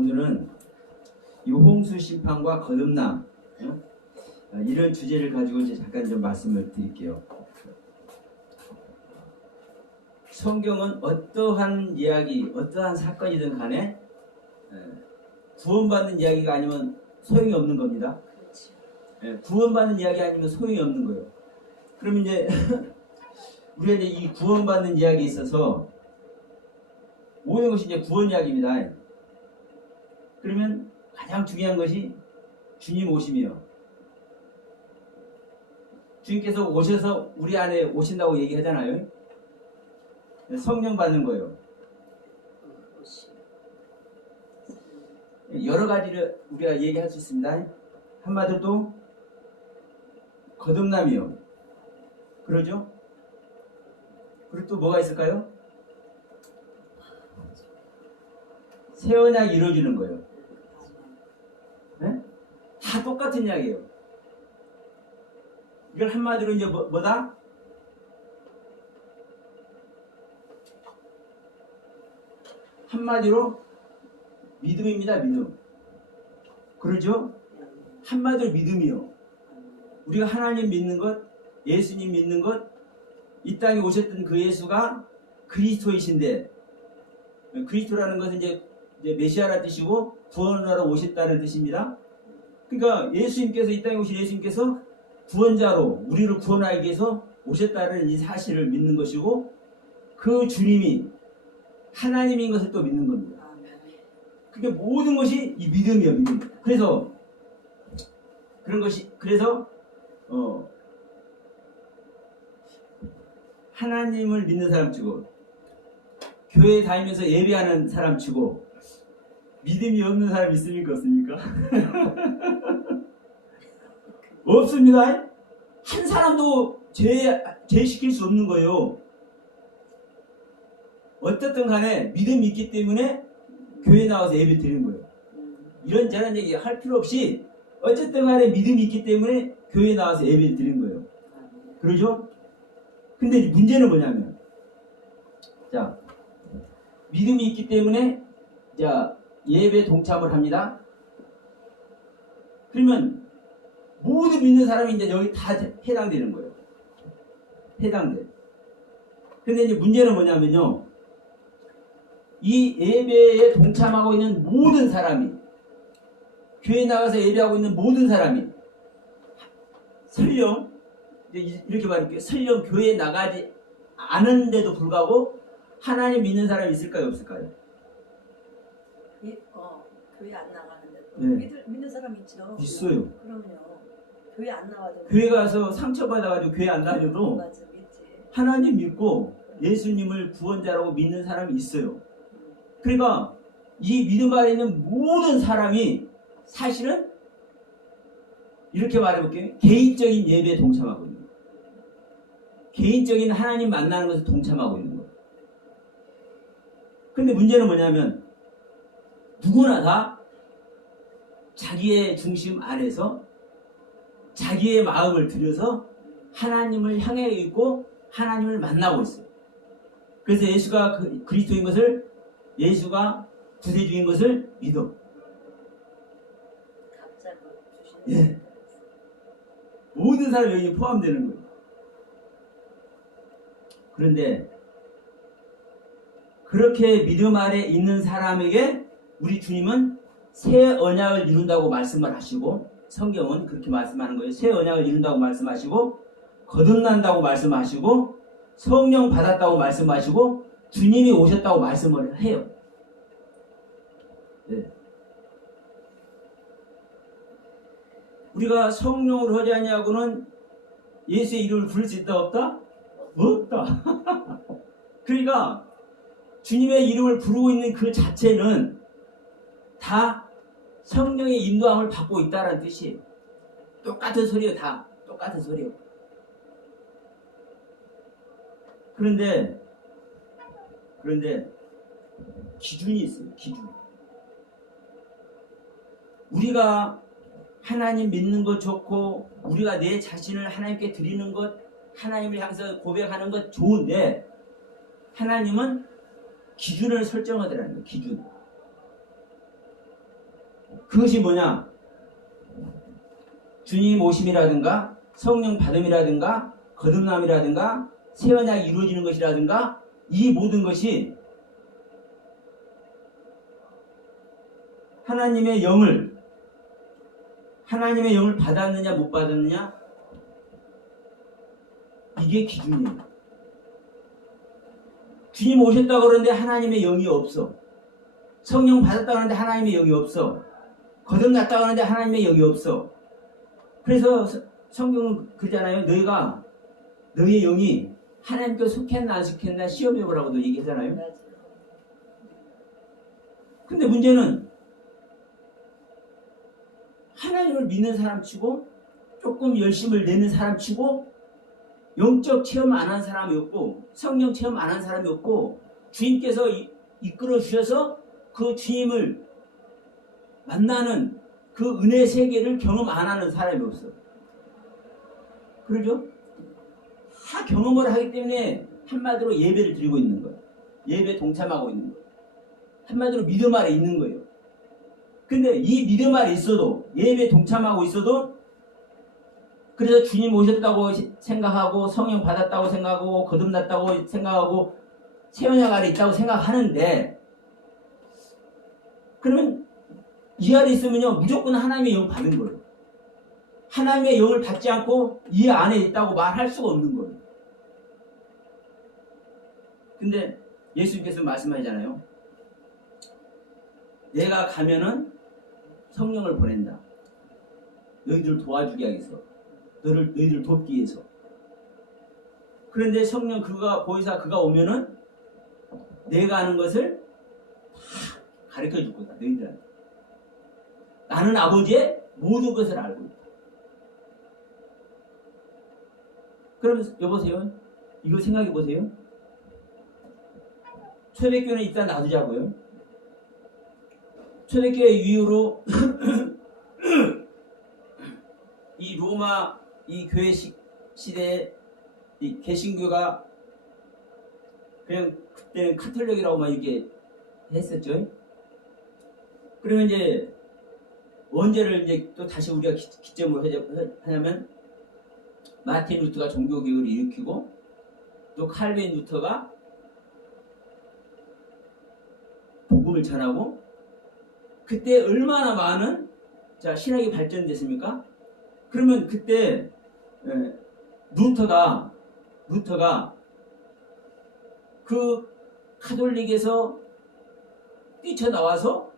오늘은 이 홍수 심판과 거듭남 이런 주제를 가지고 이제 잠깐 좀 말씀을 드릴게요. 성경은 어떠한 이야기, 어떠한 사건이든 간에 구원받는 이야기가 아니면 소용이 없는 겁니다. 구원받는 이야기 아니면 소용이 없는 거예요. 그러면 이제 우리가 이제 이 구원받는 이야기에 있어서 모든 것이 이제 구원 이야기입니다. 그러면 가장 중요한 것이 주님 오심이에요. 주님께서 오셔서 우리 안에 오신다고 얘기하잖아요. 성령 받는 거예요. 여러 가지를 우리가 얘기할 수 있습니다. 한마디로 또 거듭남이요. 그러죠? 그리고 또 뭐가 있을까요? 새 언약이 이루어지는 거예요. 네? 다 똑같은 이야기예요. 이걸 한마디로 이제 뭐다? 한마디로 믿음입니다. 믿음. 그러죠? 한마디로 믿음이요. 우리가 하나님 믿는 것, 예수님 믿는 것, 이 땅에 오셨던 그 예수가 그리스도이신데, 그리스도라는 것은 이제 메시아라는 뜻이고 구원하러 오셨다는 뜻입니다. 그러니까 예수님께서, 이 땅에 오신 예수님께서 구원자로 우리를 구원하기 위해서 오셨다는 이 사실을 믿는 것이고, 그 주님이 하나님인 것을 또 믿는 겁니다. 그러니까 모든 것이 이 믿음이에요. 믿음. 그래서 그런 것이, 그래서 하나님을 믿는 사람 치고 교회 다니면서 예배하는 사람 치고 믿음이 없는 사람 있습니까? 없습니까? 없습니다. 한 사람도 죄시킬 수 없는 거예요. 어쨌든 간에 믿음이 있기 때문에 교회에 나와서 예배 드리는 거예요. 이런저런 얘기 할 필요 없이 어쨌든 간에 믿음이 있기 때문에 교회에 나와서 예배 드리는 거예요. 그러죠? 근데 문제는 뭐냐면, 자, 믿음이 있기 때문에 자 예배 동참을 합니다. 그러면 모두 믿는 사람이 이제 여기 다 해당되는 거예요. 해당돼. 근데 이제 문제는 뭐냐면요, 이 예배에 동참하고 있는 모든 사람이, 교회에 나가서 예배하고 있는 모든 사람이 설령 이렇게 말할게요. 설령 교회에 나가지 않은데도 불구하고 하나님 믿는 사람이 있을까요? 없을까요? 교회 안 나가는데도 네. 믿는 사람 있죠. 있어요. 그럼요. 교회 안 나와도 교회 가서 상처받아가지고 교회 안 다녀도 맞아, 믿지. 하나님 믿고 예수님을 구원자라고 믿는 사람이 있어요. 그러니까 이 믿음 안에 있는 모든 사람이 사실은 이렇게 말해볼게요. 개인적인 예배에 동참하고 있는 거예요. 개인적인 하나님 만나는 것에 동참하고 있는 거예요. 근데 문제는 뭐냐면 누구나 다 자기의 중심 안에서 자기의 마음을 들여서 하나님을 향해 있고 하나님을 만나고 있어요. 그래서 예수가 그리스도인 것을, 예수가 구세주인 것을 믿어. 예. 모든 사람이 여기 포함되는 거예요. 그런데 그렇게 믿음 아래 있는 사람에게 우리 주님은 새 언약을 이룬다고 말씀을 하시고, 성경은 그렇게 말씀하는 거예요. 새 언약을 이룬다고 말씀하시고, 거듭난다고 말씀하시고, 성령 받았다고 말씀하시고, 주님이 오셨다고 말씀을 해요. 네. 우리가 성령을 하지 아니하고는 예수의 이름을 부를 수 있다 없다? 없다. 그러니까 주님의 이름을 부르고 있는 그 자체는 다 성령의 인도함을 받고 있다는 뜻이에요. 똑같은 소리예요. 다 똑같은 소리예요. 그런데 기준이 있어요. 기준. 우리가 하나님 믿는 것 좋고, 우리가 내 자신을 하나님께 드리는 것, 하나님을 향해서 고백하는 것 좋은데, 하나님은 기준을 설정하더라는 거예요. 기준. 그것이 뭐냐? 주님 오심이라든가 성령 받음이라든가 거듭남이라든가 새 언약이 이루어지는 것이라든가 이 모든 것이 하나님의 영을 받았느냐 못 받았느냐 이게 기준이에요. 주님 오셨다고 그러는데 하나님의 영이 없어. 성령 받았다고 하는데 하나님의 영이 없어. 거듭났다고 하는데 하나님의 영이 없어. 그래서 성경은 그러잖아요. 너희의 영이 하나님께 속했나 안 속했나 시험해 보라고도 얘기하잖아요. 맞아. 근데 문제는 하나님을 믿는 사람 치고 조금 열심을 내는 사람 치고 영적 체험 안 한 사람이 없고 성령 체험 안 한 사람이 없고 주님께서 이끌어 주셔서 그 주님을 만나는 그 은혜 세계를 경험 안 하는 사람이 없어. 그러죠? 다 경험을 하기 때문에 한마디로 예배를 드리고 있는 거예요. 예배에 동참하고 있는 거예요. 한마디로 믿음 아래 있는 거예요. 근데 이 믿음 아래 있어도 예배에 동참하고 있어도 그래서 주님 오셨다고 생각하고 성령 받았다고 생각하고 거듭났다고 생각하고 새 언약 아래 있다고 생각하는데 그러면 이 안에 있으면요 무조건 하나님의 영 받은 거예요. 하나님의 영을 받지 않고 이 안에 있다고 말할 수가 없는 거예요. 근데 예수님께서 말씀하시잖아요. 내가 가면은 성령을 보낸다. 너희들을 도와주기 위해서. 너희들을 돕기 위해서. 그런데 성령 보혜사 그가 오면은 내가 아는 것을 다 가르쳐 줄 거다. 너희들한테. 나는 아버지의 모든 것을 알고 있다. 그러면 여보세요. 이거 생각해 보세요. 초대교회는 일단 놔두자고요. 초대교회 이후로 이 로마 이 교회 시대에 이 개신교가 그냥 그때는 카톨릭이라고 막 이렇게 했었죠. 그러면 이제 언제를 이제 또 다시 우리가 기점으로 하냐면 마틴 루터가 종교개혁을 일으키고 또 칼빈 루터가 복음을 전하고 그때 얼마나 많은 신학이 발전됐습니까? 그러면 그때 루터가 그 카톨릭에서 뛰쳐나와서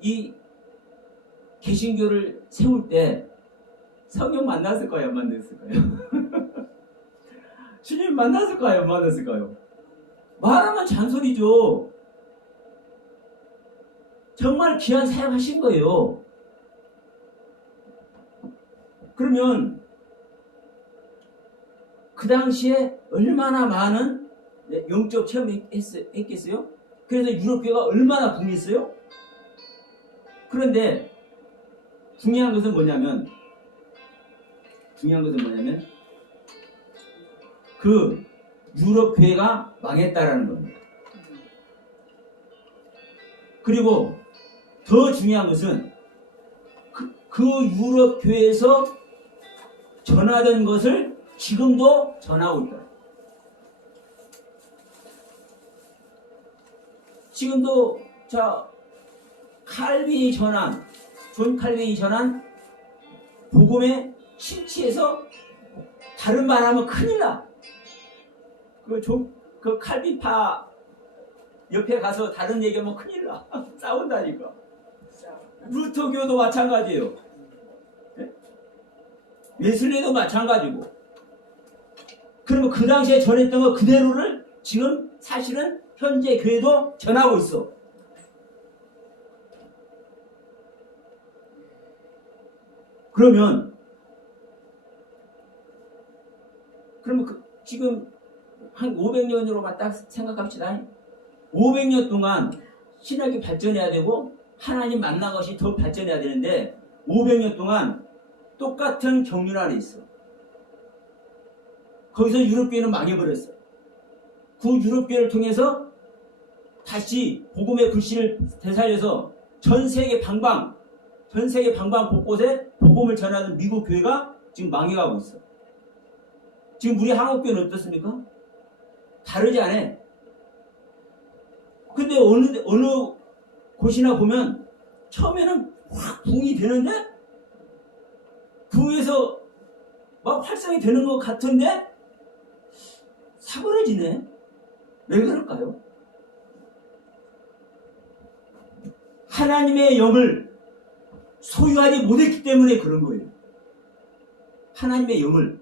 이 개신교를 세울 때 성령 만났을까요? 안 만났을까요? 주님 만났을까요? 안 만났을까요? 말하면 잔소리죠. 정말 귀한 사역하신 거예요. 그러면 그 당시에 얼마나 많은 영적 체험을 했겠어요? 그래서 유럽교가 얼마나 붐했어요? 그런데 중요한 것은 뭐냐면 그 유럽 교회가 망했다라는 겁니다. 그리고 더 중요한 것은 그 유럽 교회에서 전하던 것을 지금도 전하고 있다. 지금도 존 칼빈이 전한 복음에 심취해서 다른 말 하면 큰일 나. 그 칼빈파 옆에 가서 다른 얘기하면 큰일 나. 싸운다니까. 루터교도 마찬가지예요. 네? 웨슬리도 마찬가지고. 그러면 그 당시에 전했던 거 그대로를 지금 사실은 현재 교회도 전하고 있어. 그러면 지금 한 500년으로만 딱 생각합시다. 500년 동안 신학이 발전해야 되고 하나님 만난 것이 더 발전해야 되는데 500년 동안 똑같은 경륜 안에 있어. 거기서 유럽교회는 망해버렸어. 그 유럽교회를 통해서 다시 복음의 불씨를 되살려서 전 세계 방방 곳곳에 복음을 전하는 미국 교회가 지금 망해가고 있어. 지금 우리 한국교회는 어떻습니까? 다르지 않아. 근데 어느 곳이나 보면 처음에는 확 부흥이 되는데 부흥해서 막 활성이 되는 것 같은데 사그러지네. 왜 그럴까요? 하나님의 영을 소유하지 못했기 때문에 그런 거예요. 하나님의 영을.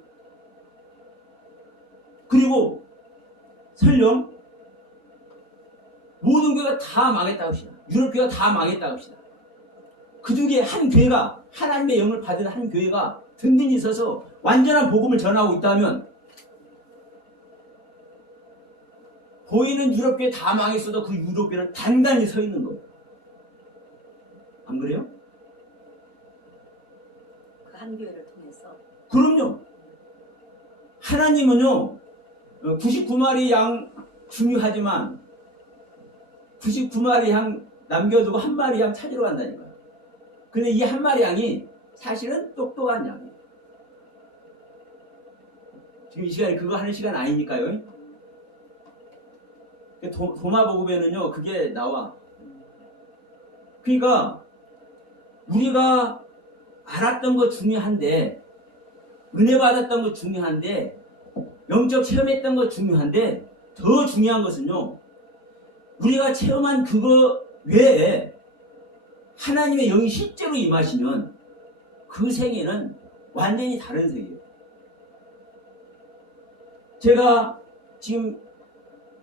그리고 설령 모든 교회가 다 망했다고 합시다. 유럽 교회가 다 망했다고 합시다. 그 중에 한 교회가 하나님의 영을 받은 한 교회가 든든히 서서 완전한 복음을 전하고 있다면 보이는 유럽 교회 다 망했어도 그 유럽 교회는 단단히 서 있는 거예요. 안 그래요? 그 한 교회를 통해서. 그럼요. 하나님은요 99마리 양 중요하지만 99마리 양 남겨두고 한 마리 양 찾으러 간다니까요. 근데 이 한 마리 양이 사실은 똑똑한 양이에요. 지금 이 시간에 그거 하는 시간 아니니까요. 도마복음에는요 그게 나와. 그러니까 우리가 알았던 거 중요한데 은혜 받았던 거 중요한데 영적 체험했던 거 중요한데 더 중요한 것은요 우리가 체험한 그거 외에 하나님의 영이 실제로 임하시면 그 세계는 완전히 다른 세계예요. 제가 지금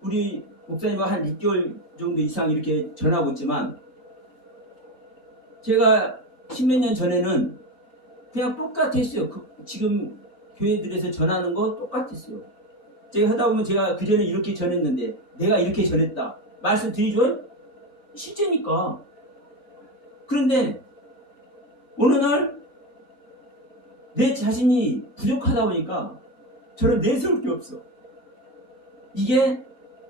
우리 목사님과 한 6개월 정도 이상 이렇게 전하고 있지만 제가 십몇 년 전에는 그냥 똑같았어요. 지금 교회들에서 전하는 거 똑같았어요. 제가 하다 보면 제가 그전에 이렇게 전했는데 내가 이렇게 전했다 말씀드리죠? 실제니까. 그런데 어느 날 내 자신이 부족하다 보니까 저는 내세울 게 없어. 이게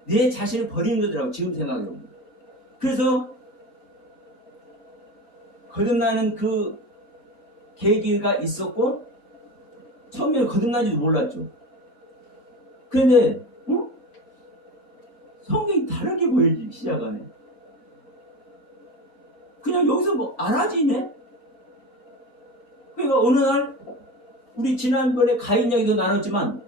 내 자신을 버리는 거더라고 지금 생각해보면. 그래서 거듭나는 그 계기가 있었고 처음에는 거듭난지도 몰랐죠. 그런데 성경이 다르게 보이지 시작하네. 그냥 여기서 뭐 알아지네. 그러니까 어느 날 우리 지난번에 가인 이야기도 나눴지만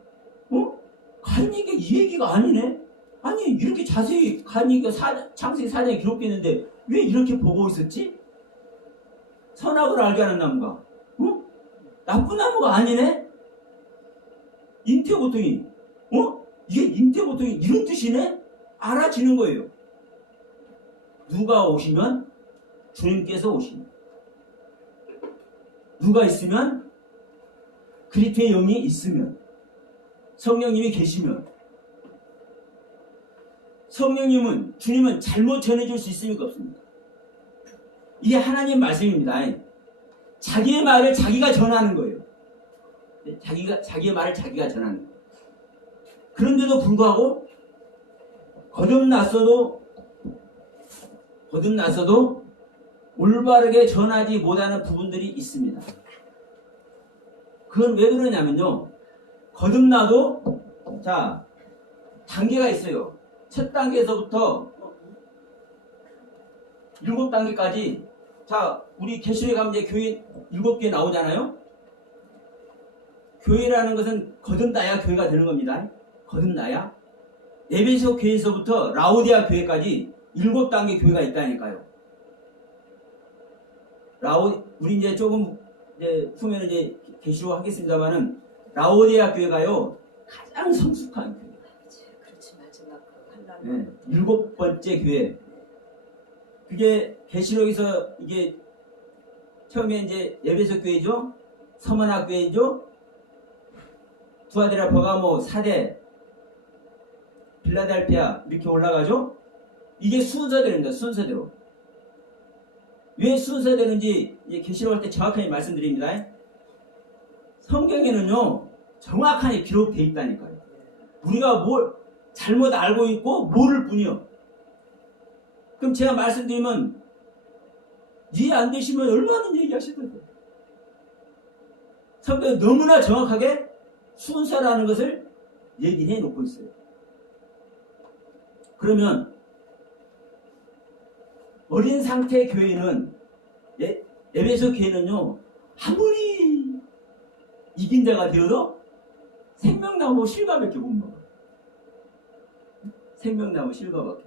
가인 얘기가 이 얘기가 아니네. 아니 이렇게 자세히 가인 얘기가 창세기 4장에 기록되는데 왜 이렇게 보고 있었지? 선악을 알게 하는 나무가 나쁜 나무가 아니네. 잉태고통이 이게 잉태고통이 이런 뜻이네. 알아지는 거예요. 누가 오시면 주님께서 오십니다. 누가 있으면 그리스도의 영이 있으면 성령님이 계시면 주님은 잘못 전해줄 수 있습니까? 없습니까? 이게 하나님 말씀입니다. 자기의 말을 자기가 전하는 거예요. 자기의 말을 자기가 전하는 거예요. 그런데도 불구하고 거듭났어도 올바르게 전하지 못하는 부분들이 있습니다. 그건 왜 그러냐면요. 거듭나도 자 단계가 있어요. 첫 단계에서부터 7단계까지 자 우리 계시록에 가면 이제 교회 7개 나오잖아요. 교회라는 것은 거듭나야 교회가 되는 겁니다. 거듭나야. 에베소 교회에서부터 라오디아 교회까지 7단계 교회가 있다니까요. 우리 이제 조금 이제 후면에 이제 계시록 하겠습니다만은 라오디아 교회가요 가장 성숙한 교회. 그렇지 마지막 네, 7번째 교회. 그게 계시록에서 이게 처음에 이제 에베소 교회죠, 서머나 교회죠, 두아디라, 버가모, 사대, 빌라델피아 이렇게 올라가죠. 이게 순서대로입니다. 순서대로. 왜 순서되는지 계시록할 때 정확하게 말씀드립니다. 성경에는요 정확하게 기록되어 있다니까요. 우리가 뭘 잘못 알고 있고 모를 뿐이요. 그럼 제가 말씀드리면 이해 안 되시면 얼마나 얘기하시던데. 성경은 너무나 정확하게 순서라는 것을 얘기해 놓고 있어요. 그러면 어린 상태의 교회는 에베소 교회는요, 아무리 이긴 자가 되어도 생명나무 실과밖에 못 먹어요. 생명나무 실과밖에.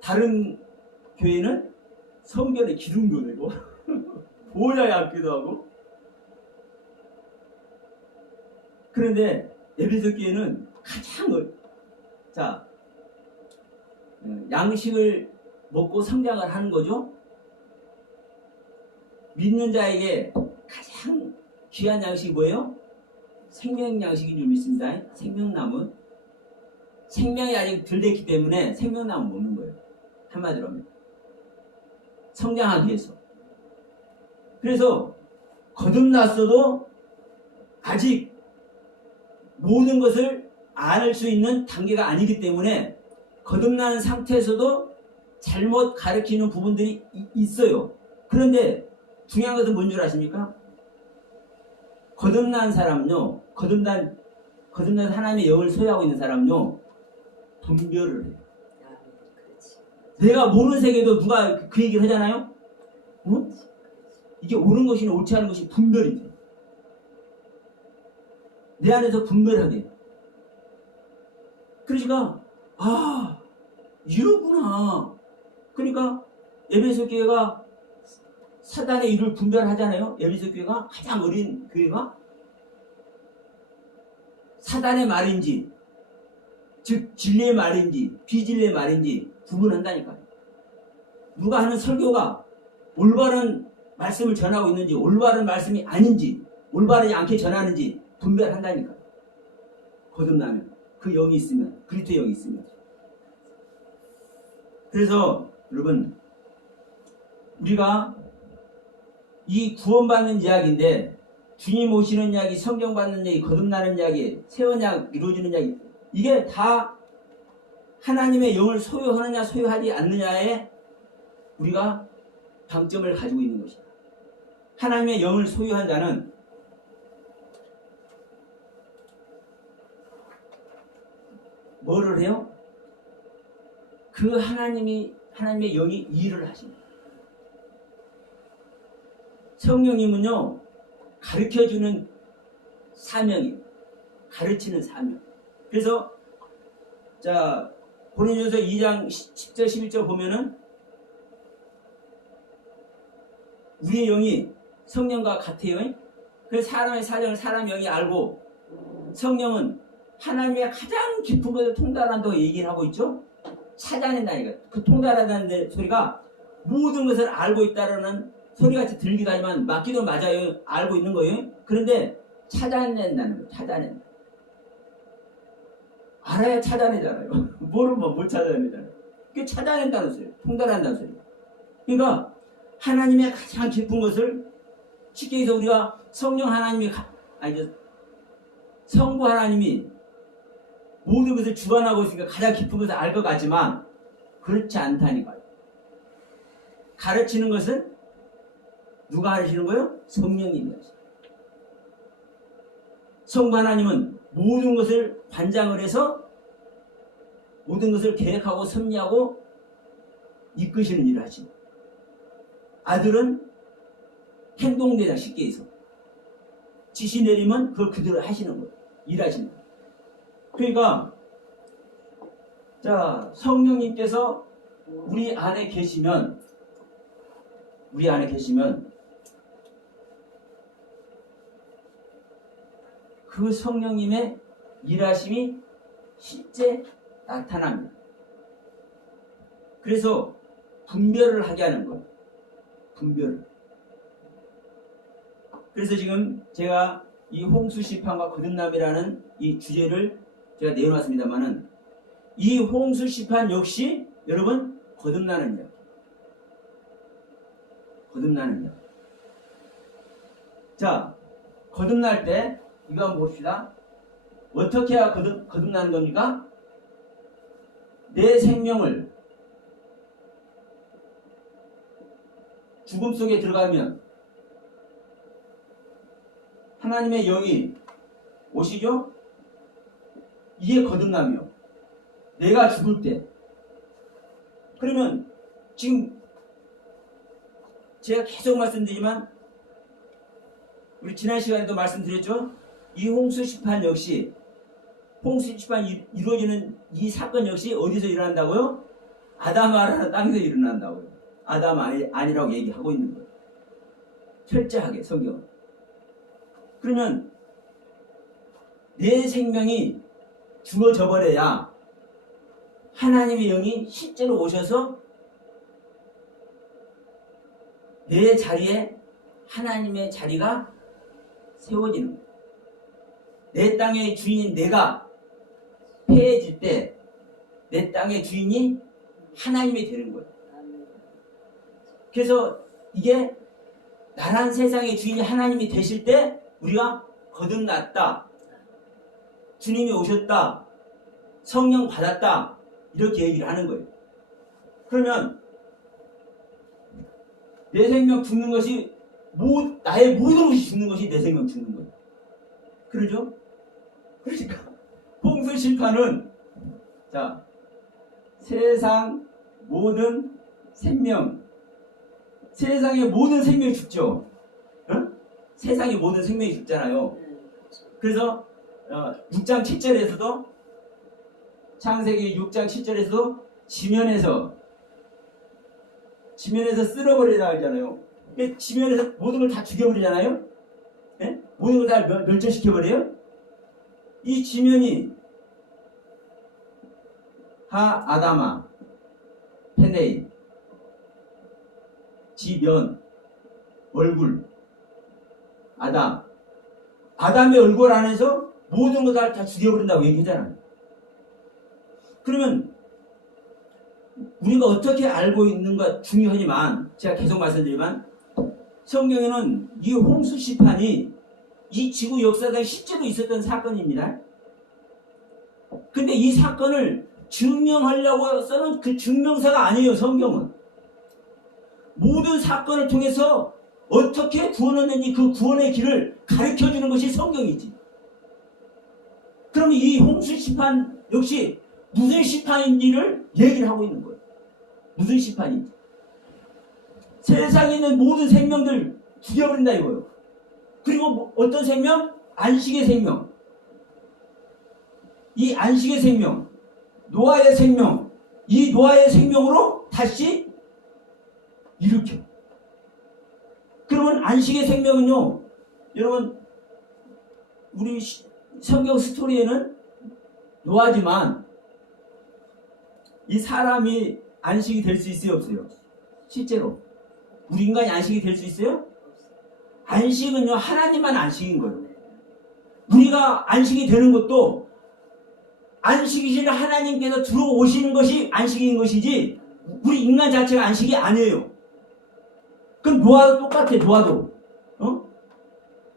다른 교회는 성전에 기둥도 내고 보좌에 앉기도 하고. 그런데 에베소 교회는 가장 양식을 먹고 성장을 하는 거죠. 믿는 자에게 가장 귀한 양식이 뭐예요? 생명 양식인 줄 믿습니다. 생명나무. 생명이 아직 덜 됐기 때문에 생명나무 먹는 거예요. 한마디로 하면. 성장하기 위해서. 그래서 거듭났어도 아직 모든 것을 알 수 있는 단계가 아니기 때문에 거듭나는 상태에서도 잘못 가르치는 부분들이 있어요. 그런데 중요한 것은 뭔 줄 아십니까? 거듭난 사람은요, 거듭난 하나님의 영을 소유하고 있는 사람은요, 분별을 해요. 내가 모르는 세계도 누가 그 얘기를 하잖아요? 응? 이게 옳은 것이나 옳지 않은 것이 분별이 돼요. 내 안에서 분별하게. 그러니까 이러구나. 그러니까 에베소 교회가 사단의 일을 분별하잖아요. 에베소 교회가 가장 어린 교회가 사단의 말인지, 즉 진리의 말인지 비진리의 말인지 구분한다니까요. 누가 하는 설교가 올바른 말씀을 전하고 있는지 올바른 말씀이 아닌지 올바르지 않게 전하는지 분별한다니까요. 거듭나면 그 영이 있으면, 그리스도의 영이 있으면. 그래서 여러분, 우리가 이 구원받는 이야기인데, 주님 오시는 이야기, 성경 받는 이야기, 거듭나는 이야기, 새 언약 이루어지는 이야기, 이게 다 하나님의 영을 소유하느냐 소유하지 않느냐에 우리가 방점을 가지고 있는 것이다. 하나님의 영을 소유한 자는 뭐를 해요? 그 하나님의 영이 일을 하십니다. 성령님은요, 가르쳐주는 사명이에요. 가르치는 사명. 그래서 고린도전서 2장 10절 11절 보면은 우리의 영이 성령과 같아요. 그래서 사람의 사정을 사람의 영이 알고, 성령은 하나님의 가장 깊은 것을 통달한다고 얘기를 하고 있죠. 찾아낸다니까. 그 통달한다는 소리가 모든 것을 알고 있다라는 소리같이 들기도 하지만 맞기도 맞아요. 알고 있는 거예요. 그런데 찾아낸다는 거예요. 찾아낸다. 알아야 찾아내잖아요. 모르면 못 찾아내잖아요. 그게 찾아낸다는 소리예요. 통달한다는 소리예요. 그러니까 하나님의 가장 깊은 것을, 쉽게 해서 우리가 성령 하나님이 성부 하나님이 모든 것을 주관하고 있으니까 가장 깊은 것을 알 것 같지만 그렇지 않다니까요. 가르치는 것은 누가 가르치는 거예요? 성령님이 하시죠. 성부 하나님은 모든 것을 관장을 해서 모든 것을 계획하고 섭리하고 이끄시는 일을 하시고, 아들은 행동대장, 쉽게 해서 지시 내리면 그걸 그대로 하시는 거예요. 일하시는 거예요. 그러니까 성령님께서 우리 안에 계시면 그 성령님의 일하심이 실제 나타납니다. 그래서 분별을 하게 하는 거예요. 분별을. 그래서 지금 제가 이 홍수시판과 거듭남이라는 이 주제를 제가 내어놨습니다만은, 이 홍수시판 역시 여러분 거듭나는 이야기. 거듭나는 이야기. 거듭날 때 이거 한번 봅시다. 어떻게 해야 거듭나는 겁니까? 내 생명을 죽음 속에 들어가면 하나님의 영이 오시죠? 이게 거듭나며 내가 죽을 때 그러면 지금 제가 계속 말씀드리지만 우리 지난 시간에도 말씀드렸죠? 이 홍수 심판 역시 홍수 심판이 이루어지는 이 사건 역시 어디서 일어난다고요? 아담아라는 땅에서 일어난다고요. 아담 아니라고 얘기하고 있는 거예요. 철저하게 성경은. 그러면 내 생명이 죽어져 버려야 하나님의 영이 실제로 오셔서 내 자리에 하나님의 자리가 세워지는 거예요. 내 땅의 주인인 내가 패해질 때 내 땅의 주인이 하나님이 되는 거예요. 그래서 이게 나란 세상의 주인이 하나님이 되실 때 우리가 거듭났다. 주님이 오셨다. 성령 받았다. 이렇게 얘기를 하는 거예요. 그러면 내 생명 죽는 것이 나의 모든 것이 죽는 것이 내 생명 죽는 거예요. 그러죠? 그러니까 홍수 심판은 자 세상 모든 생명 세상의 모든 생명이 죽죠. 응? 세상의 모든 생명이 죽잖아요. 그래서 6장 7절에서도 창세기 6장 7절에서도 지면에서 쓸어버리라 하잖아요. 지면에서 모든 걸 다 죽여버리잖아요. 네? 모든 걸 다 멸절시켜버려요. 이 지면이 아다마 페네이 지면 얼굴 아담의 얼굴 안에서 모든 걸 다 죽여버린다고 얘기하잖아요. 그러면 우리가 어떻게 알고 있는가 중요하지만 제가 계속 말씀드리지만 성경에는 이 홍수 심판이 이 지구 역사상에 실제로 있었던 사건입니다. 근데 이 사건을 증명하려고 써놓은 그 증명서가 아니에요. 성경은 모든 사건을 통해서 어떻게 구원했는지 그 구원의 길을 가르쳐주는 것이 성경이지. 그럼 이 홍수 심판 역시 무슨 심판인지를 얘기를 하고 있는 거예요. 무슨 심판인지. 세상에 있는 모든 생명들 죽여버린다 이거예요. 그리고 어떤 생명? 안식의 생명. 이 안식의 생명, 노아의 생명, 이 노아의 생명으로 다시 일으켜. 그러면 안식의 생명은요, 여러분, 우리 성경 스토리에는 노아지만 이 사람이 안식이 될 수 있어요, 없어요? 실제로. 우리 인간이 안식이 될 수 있어요? 안식은요, 하나님만 안식인 거예요. 우리가 안식이 되는 것도 안식이신 하나님께서 들어오시는 것이 안식인 것이지 우리 인간 자체가 안식이 아니에요. 그럼 노아도 똑같아.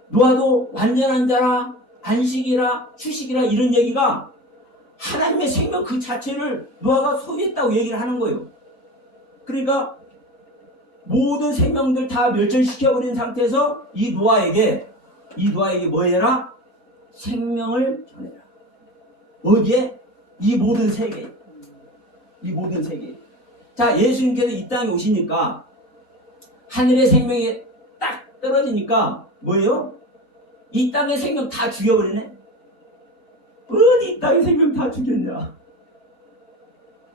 노아도 완전한 자라 안식이라 휴식이라 이런 얘기가 하나님의 생명 그 자체를 노아가 소유했다고 얘기를 하는 거예요. 그러니까 모든 생명들 다 멸절시켜버린 상태에서 이 노아에게 뭐 해라? 생명을 전해라. 어디에? 이 모든 세계에. 자, 예수님께서 이 땅에 오시니까 하늘의 생명이 딱 떨어지니까 뭐예요? 이 땅의 생명 다 죽여버리네? 어디 이 땅의 생명 다 죽였냐?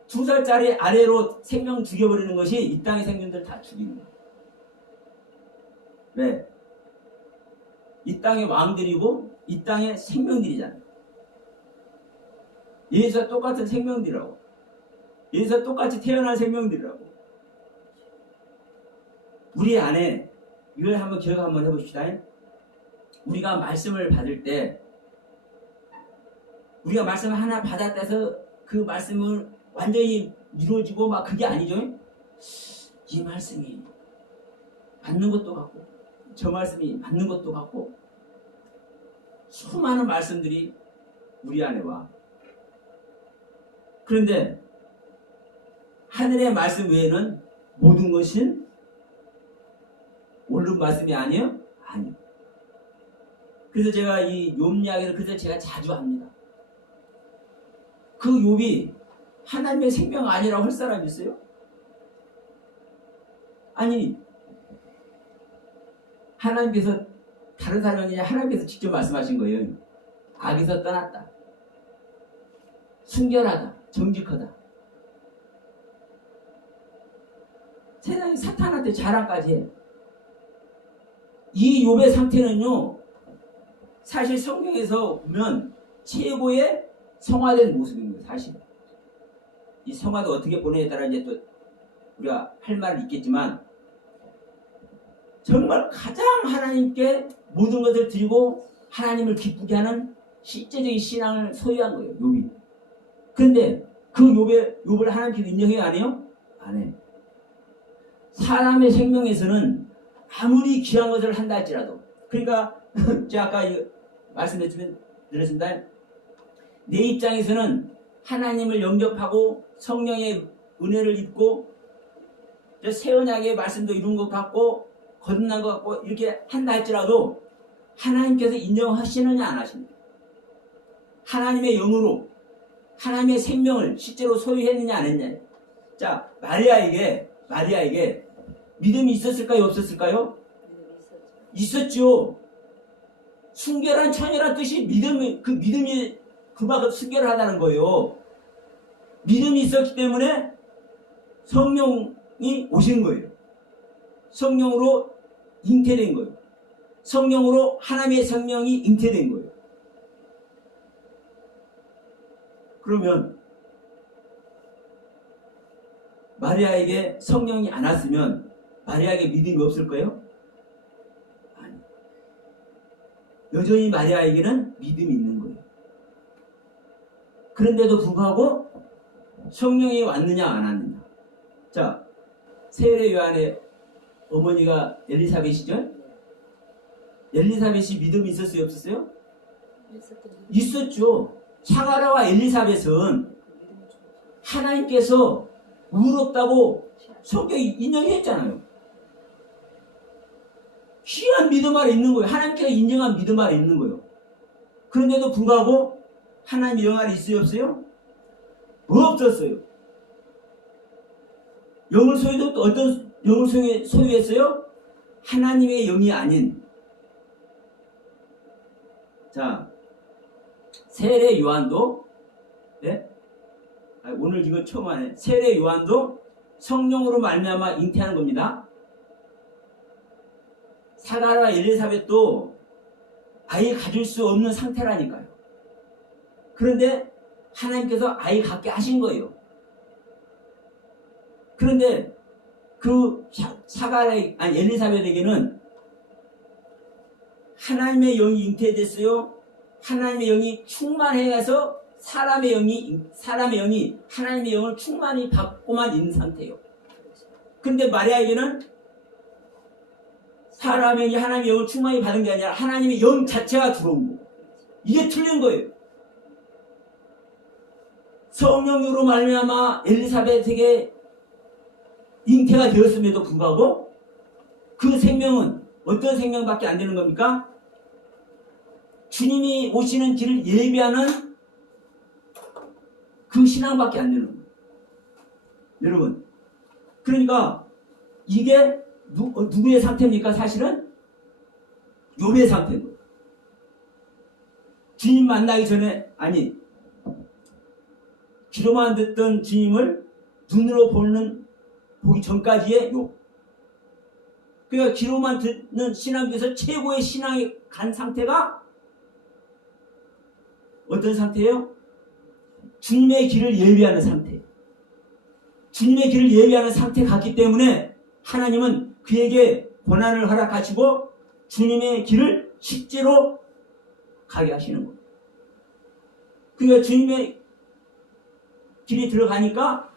2살짜리 아래로 생명 죽여버리는 것이 이 땅의 생명들 다 죽이는 거야. 왜? 이 땅의 왕들이고 이 땅의 생명들이잖아. 예수와 똑같은 생명들이라고. 예수와 똑같이 태어난 생명들이라고. 우리 안에 이걸 한번 기억 한번 해봅시다. 우리가 말씀을 받을 때 우리가 말씀을 하나 받았다 해서 그 말씀을 완전히 이루어지고 막 그게 아니죠. 이 말씀이 맞는 것도 같고 저 말씀이 맞는 것도 같고 수많은 말씀들이 우리 안에 와. 그런데 하늘의 말씀 외에는 모든 것은 옳은 말씀이 아니에요? 아니요. 그래서 제가 이 욥 이야기를 그래서 제가 자주 합니다. 그 욥이 하나님의 생명 아니라고 할 사람이 있어요? 아니, 하나님께서 다른 사람이 아니라 하나님께서 직접 말씀하신 거예요. 악에서 떠났다. 순결하다. 정직하다. 세상에 사탄한테 자랑까지 해. 이 욥의 상태는요, 사실 성경에서 보면 최고의 성화된 모습인 거예요, 사실. 이 성화도 어떻게 보내에 따라 이제 또 우리가 할 말은 있겠지만, 정말 가장 하나님께 모든 것을 드리고 하나님을 기쁘게 하는 실제적인 신앙을 소유한 거예요, 욥이. 그런데 그 욥을 하나님께서 인정해요, 안 해요? 안 해요. 사람의 생명에서는 아무리 귀한 것을 한다 할지라도, 그러니까 제가 아까 말씀드렸습니다. 내 입장에서는 하나님을 영접하고 성령의 은혜를 입고 새 언약의 말씀도 이룬 것 같고 거듭난 것 같고 이렇게 한다 할지라도 하나님께서 인정하시느냐 안 하십니까? 하나님의 영으로 하나님의 생명을 실제로 소유했느냐 안 했느냐. 자, 마리아에게 믿음이 있었을까요? 없었을까요? 있었죠. 순결한 처녀란 뜻이 믿음이 그만큼 순결하다는 거예요. 믿음이 있었기 때문에 성령이 오신 거예요. 성령으로 잉태된 거예요. 성령으로 하나님의 성령이 잉태된 거예요. 그러면 마리아에게 성령이 안 왔으면 마리아에게 믿음이 없을 거예요? 아니. 여전히 마리아에게는 믿음이 있는 거예요. 그런데도 불구하고 성령이 왔느냐 안 왔느냐. 자, 세례 요한의 어머니가 엘리사벳이죠? 엘리사벳이 믿음이 있었어요? 없었어요? 있었죠. 사가랴와 엘리사벳은 하나님께서 의롭다고 성경이 인정했잖아요. 귀한 믿음 아래 있는 거예요. 하나님께서 인정한 믿음 아래 있는 거예요. 그런데도 불구하고 하나님의 영 아래 있어요? 없어요? 없었어요. 영을 소유도 어떤 영을 소유했어요? 하나님의 영이 아닌. 자, 세례 요한도, 네? 오늘 이거 처음 하네. 세례 요한도 성령으로 말미암아 잉태하는 겁니다. 사가랴와 엘리사벳도 아이 가질 수 없는 상태라니까요. 그런데 하나님께서 아이 갖게 하신 거예요. 그런데 그 엘리사벳에게는 하나님의 영이 잉태됐어요. 하나님의 영이 충만해서 사람의 영이 하나님의 영을 충만히 받고만 있는 상태예요. 그런데 마리아에게는 사람의 영이 하나님의 영을 충만히 받은 게 아니라 하나님의 영 자체가 들어온 거예요. 이게 틀린 거예요. 성령으로 말미암아 엘리사벳에게 잉태가 되었음에도 불구하고 그 생명은 어떤 생명밖에 안 되는 겁니까? 주님이 오시는 길을 예비하는 그 신앙밖에 안 되는 거예요. 여러분, 그러니까 이게 누구의 상태입니까? 사실은 욥의 상태인 거예요. 주님 만나기 전에, 아니, 귀로만 듣던 주님을 눈으로 보기 전까지의 욥. 그러니까 귀로만 듣는 신앙 중에서 최고의 신앙에 간 상태가 어떤 상태예요? 주님의 길을 예비하는 상태. 주님의 길을 예비하는 상태에 갔기 때문에 하나님은 그에게 고난을 허락하시고 주님의 길을 실제로 가게 하시는 거예요. 그러니까 주님의 길이 들어가니까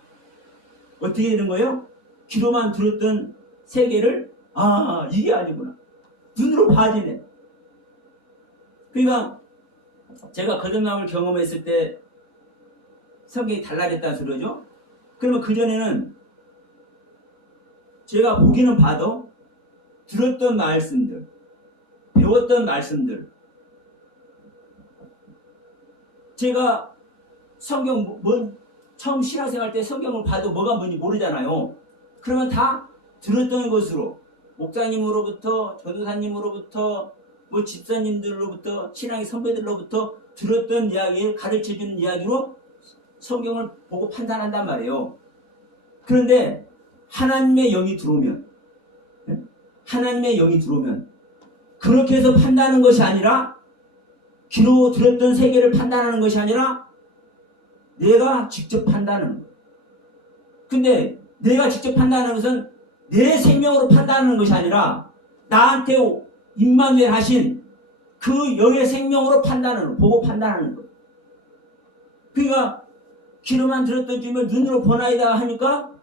어떻게 되는 거예요? 귀로만 들었던 세계를 이게 아니구나. 눈으로 봐지네. 그러니까 제가 거듭남을 경험했을 때 성격이 달라졌다는 소리죠. 그러면 그전에는 제가 보기는 봐도 들었던 말씀들, 배웠던 말씀들. 제가 성경 처음 신앙생활 때 성경을 봐도 뭐가 뭔지 모르잖아요. 그러면 다 들었던 것으로 목사님으로부터 전도사님으로부터 뭐 집사님들로부터 신앙의 선배들로부터 들었던 이야기, 가르쳐주는 이야기로 성경을 보고 판단한단 말이에요. 그런데 하나님의 영이 들어오면 그렇게 해서 판단하는 것이 아니라 귀로 들었던 세계를 판단하는 것이 아니라 내가 직접 판단하는 거예요. 근데 내가 직접 판단하는 것은 내 생명으로 판단하는 것이 아니라 나한테 임마누엘 하신 그 영의 생명으로 보고 판단하는 거예요. 그러니까 귀로만 들었던 주면 눈으로 보나이다 하니까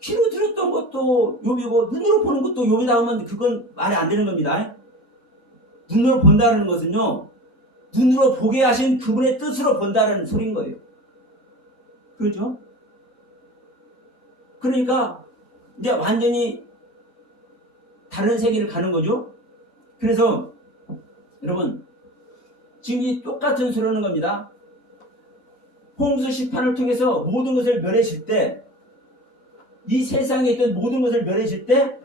귀로 들었던 것도 욥이고 눈으로 보는 것도 욥이다 하면 그건 말이 안 되는 겁니다. 눈으로 본다는 것은요, 눈으로 보게 하신 그분의 뜻으로 본다는 소리인 거예요. 그렇죠? 그러니까 이제 완전히 다른 세계를 가는 거죠. 그래서 여러분 지금 이 똑같은 소리 하는 겁니다. 홍수 심판을 통해서 모든 것을 멸해질 때, 이 세상에 있던 모든 것을 멸해질 때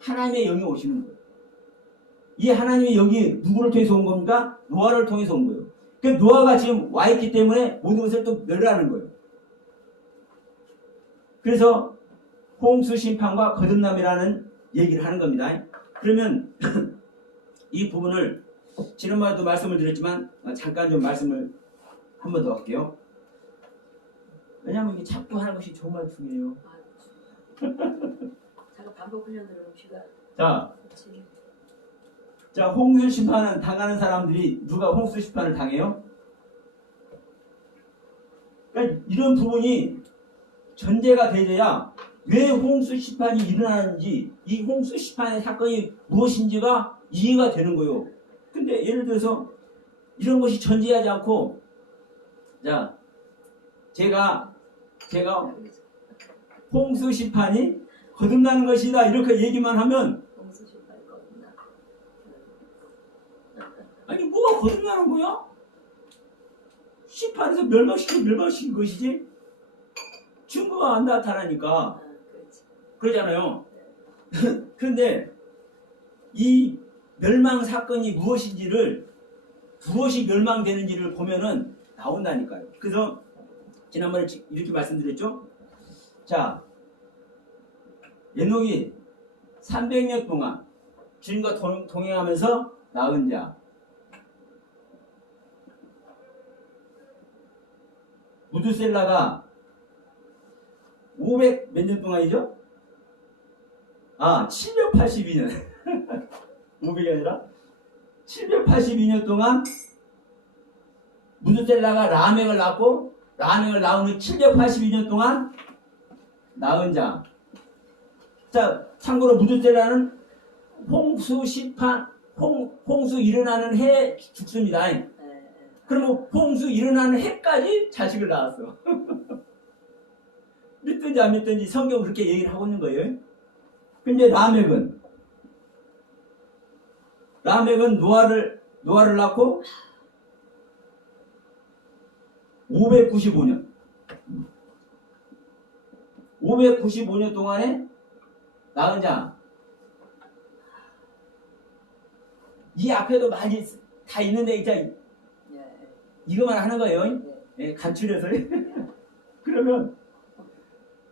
하나님의 영이 오시는 거예요. 이 하나님의 영이 누구를 통해서 온 겁니까? 노아를 통해서 온 거예요. 그 노아가 지금 와 있기 때문에 모든 것을 또 멸하는 거예요. 그래서 홍수 심판과 거듭남이라는 얘기를 하는 겁니다. 그러면 이 부분을 지난번에도 말씀을 드렸지만 잠깐 좀 말씀을 한 번 더 할게요. 왜냐하면 이게 자꾸 하는 것이 정말 중요해요. 자꾸 반복 훈련으로 우리가 자, 홍수 심판을 당하는 사람들이 누가 홍수 심판을 당해요? 그러니까 이런 부분이 전제가 되어야 왜 홍수 심판이 일어나는지, 이 홍수 심판의 사건이 무엇인지가 이해가 되는 거예요. 근데 예를 들어서 이런 것이 전제하지 않고, 자, 제가 홍수 심판이 거듭나는 것이다 이렇게 얘기만 하면, 홍수 심판이 거듭나. 아니 뭐가 거듭나는 거야? 심판에서 멸망시킨 것이지 증거가 안 나타나니까. 그러잖아요. 그런데 이 멸망 사건이 무엇이 멸망되는지를 보면은 나온다니까요. 그래서 지난번에 이렇게 말씀드렸죠. 자, 에녹이 300년 동안 주님과 동행하면서 낳은 자, 무드셀라가 500 몇 년 동안이죠? 782년 500이 아니라 782년 동안 무드셀라가 라멕을 낳고, 라멕을 낳은 후 782년 동안 낳은 자. 자, 참고로 무드셀라는 홍수 일어나는 해에 죽습니다. 그러면 홍수 일어나는 해까지 자식을 낳았어. 믿든지 안 믿든지 성경은 그렇게 얘기를 하고 있는 거예요. 근데 라멕은 노아를 낳고 595년 동안에 낳은 자. 이 앞에도 많이 다 있는데 이제 이거만 하는 거예요. 간추려서. 그러면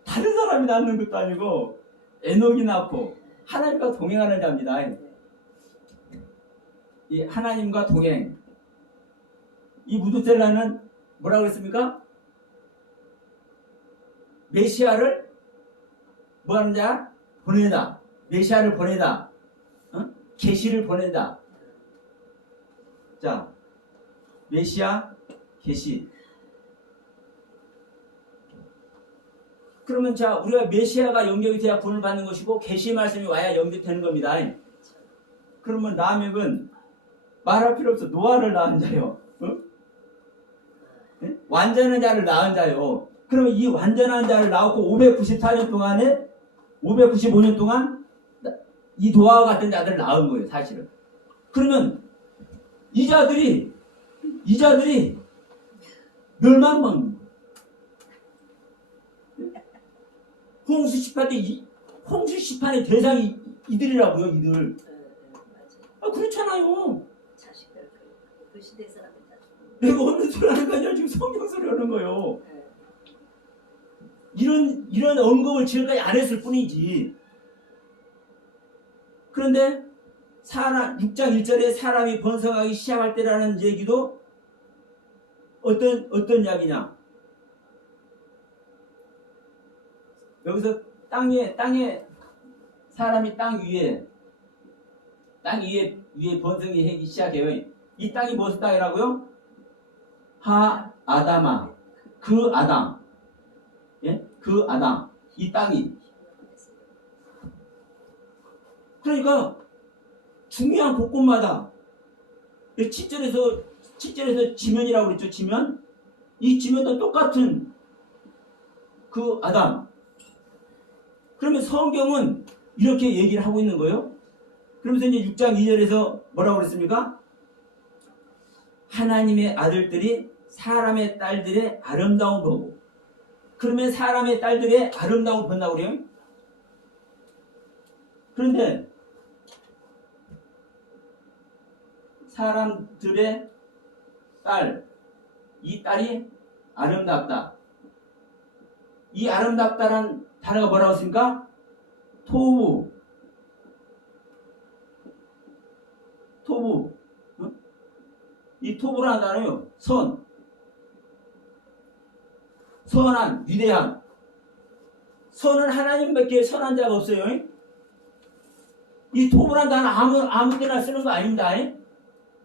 다른 사람이 낳는 것도 아니고 에녹이 낳고 하나님과 동행하는 자입니다. 이 하나님과 동행. 이 무드셀라는 뭐라고 했습니까? 메시아를 뭐하는 자? 보내다. 메시아를 보내다. 계시를 보낸다. 자, 메시아, 계시. 그러면 자, 우리가 메시아가 연결이 돼야 구원을 받는 것이고 계시 말씀이 와야 연결되는 겁니다. 그러면 라멕은 말할 필요 없어. 노아를 낳은 자요. 완전한 자를 낳은 자요. 그러면 이 완전한 자를 낳고 595년 동안 이 노아와 같은 자들을 낳은 거예요, 사실은. 그러면 이 자들이 멸망받는 거예요. 홍수 심판 때 홍수 심판의 대상이 이들이라고요, 이들. 맞아요. 아, 그렇잖아요. 자식들 그 시대 사람들 자식. 내가 어느 소리 하는 거 아니라 지금 성경 소리 하는 거예요. 네. 이런 언급을 지금까지 안 했을 뿐이지. 그런데 6장 1절에 사람이 번성하기 시작할 때라는 얘기도 어떤 이야기냐? 여기서 땅에 사람이 땅 위에 번성이 하기 시작해요. 이 땅이 무슨 땅이라고요? 아담아. 그 아담. 예? 그 아담. 이 땅이. 그러니까 중요한 곳곳마다 7절에서 지면이라고 그랬죠. 지면. 이 지면도 똑같은 그 아담. 그러면 성경은 이렇게 얘기를 하고 있는 거예요. 그러면서 이제 6장 2절에서 뭐라고 그랬습니까? 하나님의 아들들이 사람의 딸들의 아름다운 보고. 그러면 사람의 딸들의 아름다운 본다고 그래요. 그런데 사람들의 딸, 이 딸이 아름답다. 이 아름답다란 단어가 뭐라고 했습니까? 토부. 어? 이 토부라는 단어요. 선한, 위대한. 선은 하나님밖에 선한 자가 없어요. 이 토부라는 단어 아무 때나 쓰는 거 아닙니다.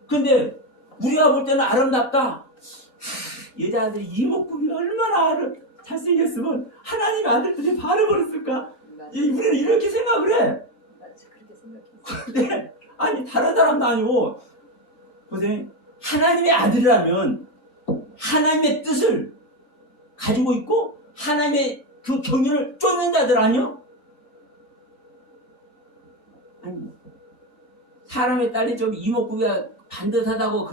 근데 우리가 볼 때는 아름답다. 여자들이 이목구비 얼마나 잘생겼으면 하나님의 아들들이 반해버렸을까? 우리는 이렇게 생각을 해. 맞아, 그렇게 생각했어. 근데 아니 다른 사람도 아니고 보세요. 하나님의 아들이라면 하나님의 뜻을 가지고 있고 하나님의 그 경륜을 쫓는 자들 아니요? 아니 사람의 딸이 좀 이목구비가 반듯하다고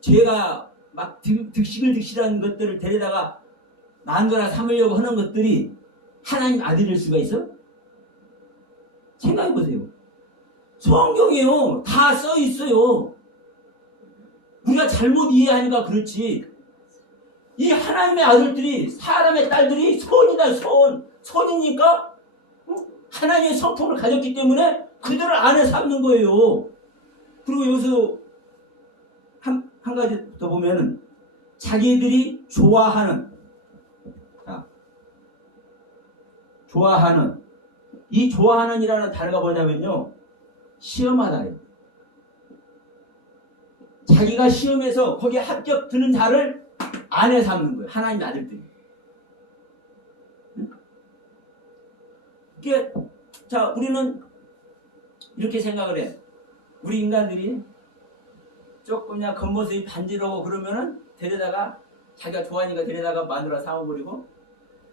죄가 막 득실하는 것들을 데려다가 만거나 삼으려고 하는 것들이 하나님 아들일 수가 있어? 생각해 보세요. 성경이요. 다 써 있어요. 우리가 잘못 이해하니까 그렇지. 이 하나님의 아들들이 사람의 딸들이 선이다. 선이니까 하나님의 성품을 가졌기 때문에 그들을 안에 삼는 거예요. 그리고 여기서 한 가지 더 보면은 자기들이 좋아하는 이 좋아하는이라는 단어가 뭐냐면요. 시험하다예요. 자기가 시험해서 거기에 합격 드는 자를 안에 삼는 거예요. 하나님의 아들들이. 이게 자 우리는 이렇게 생각을 해. 우리 인간들이 조금 그냥 겉모습이 반지르고 그러면은 데려다가 자기가 좋아하니까 데려다가 마누라 사와버리고